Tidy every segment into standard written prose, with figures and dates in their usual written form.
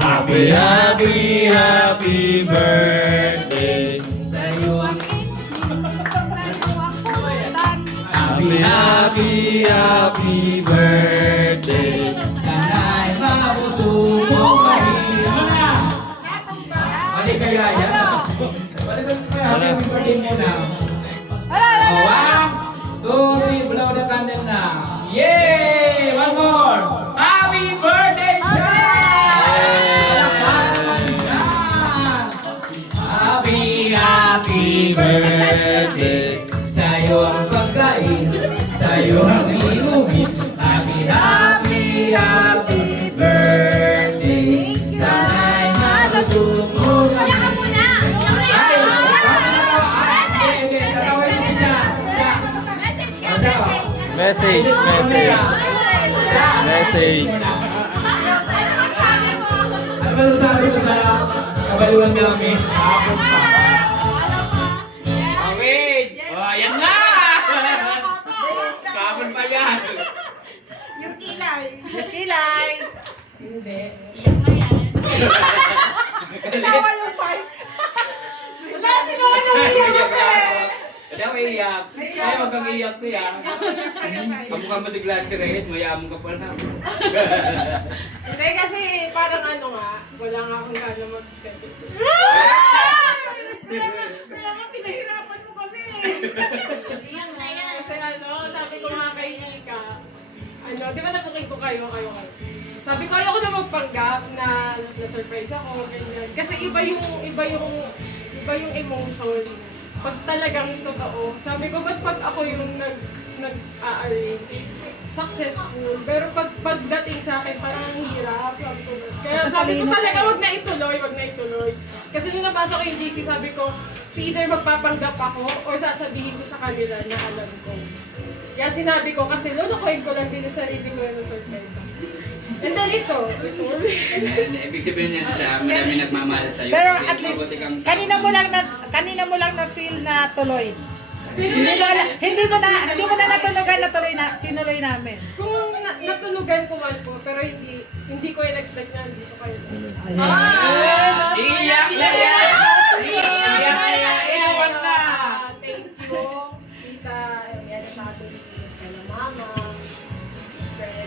Happy, happy, happy birthday. Sa'yo ang Happy, happy, happy birthday. Sana'y mabusumo kayo na. Balik kaya yan. Balik kaya happy birthday mo na. One, two, three, blow the candle na. Yay! One more. Happy birthday, Happy, happy birthday. Sa'yo ang pagkain, sa'yo ang inumin. Happy, happy, happy birthday. Sana'y mabusumo Kaya ka muna! Message, message, message. Ano magsabi mo? Ano masasabi mo sa kabaliwan namin? Hapon pa. Wait! Oh, ayan na! Hapon pa yan! Yung kilay. Kilay! Hindi. Tawa yung pipe. Wala, sino ka naiiyak kasi? Hindi ako iiyak. Ay, huwag kang iiyak to yan. Kamukha mo si Gladys Reyes, mayamon ka pa na. Hindi kasi parang ano nga, wala nga akong gana mag-celebrate. Kaya nga pinahirapan mo kami. Kasi ano, sabi ko nga kay Mika, ano, di ba nabuking ko kayo. Sabi ko ayoko na magpanggap na na-surprise ako, ganyan. Kasi iba yung emotion. Pag talagang totoo, sabi ko, ba't pag ako yung nag-arrange, successful. Pero pagdating sa akin, parang ang hirap. Kaya sabi ko talaga, wag na ituloy. Kasi nung nabasa ko yung GC, sabi ko, either magpapanggap ako or sasabihin ko sa kanila na alam ko. Kaya sinabi ko, kasi lulukoyin ko lang din sa sarili ko yung surprise. And then ito. Ibig sabihin niyan siya, marami nagmamahal sa'yo. Pero Kasi at least, mabuti kang- kanina mo lang na feel na tuloy. Hindi mo na tinuloy namin. Kung natulugan ko man po, pero hindi ko in-expect na hindi ko kayo. Iyak na yan! Iyak na yan! Iwan na! Thank you, Tita, yan, sabi ni Tita Mama,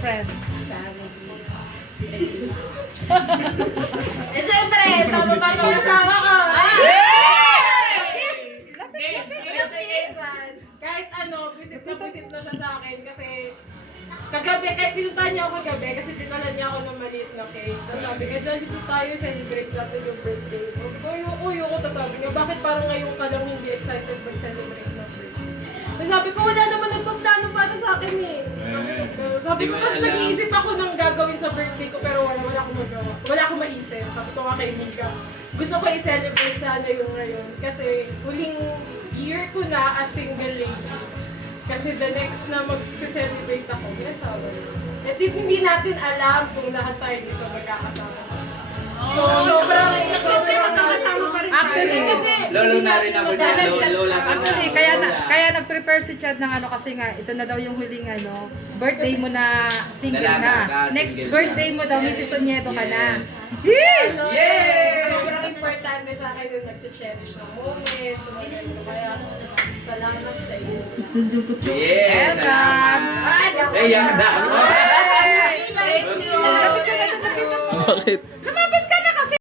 Friends. family. Eh, syempre, tama pa yung kasama ko. Kahit ano, visit na siya sa akin kasi kagabi, kahit pinuntahan niya ako kagabi kasi dinala niya ako ng maliit na cake. Tapos sabi niya, dyan dito tayo, celebrate natin yung birthday. Uyoko. Tapos sabi niya, bakit parang ngayon ka lang hindi excited mag-celebrate ng birthday? Tapos sabi ko, wala naman nagpaplano para sa akin eh. Sabi ko, tapos nag-iisip ako ng gagawin sa birthday ko pero wala akong magawa. Wala akong maisip. Sabi ko nga kay Mika, gusto ko i-celebrate sana yung ngayon. Kasi huling year ko na as single lady. Kasi the next na mag-celebrate ako, may asawa na. At hindi natin alam kung lahat tayo dito magkakasama. So, sobrang magkakasama pa rin tayo. Actually, kasi Lolo hindi na rin natin ako masabi. dyan. Lola ka na. Actually, kaya nag-prepare si Chad ng ano kasi nga, ito na daw yung huling birthday mo na single Dalaga na. ka, Next single birthday na. mo daw, Mrs. Onyedo ka na. Yay! Sobrang importante sa akin yung nag-cherish ng moment. So, kaya salamat sa inyo. Yes! Salamat! Ay, yan na! Thank you! Bakit?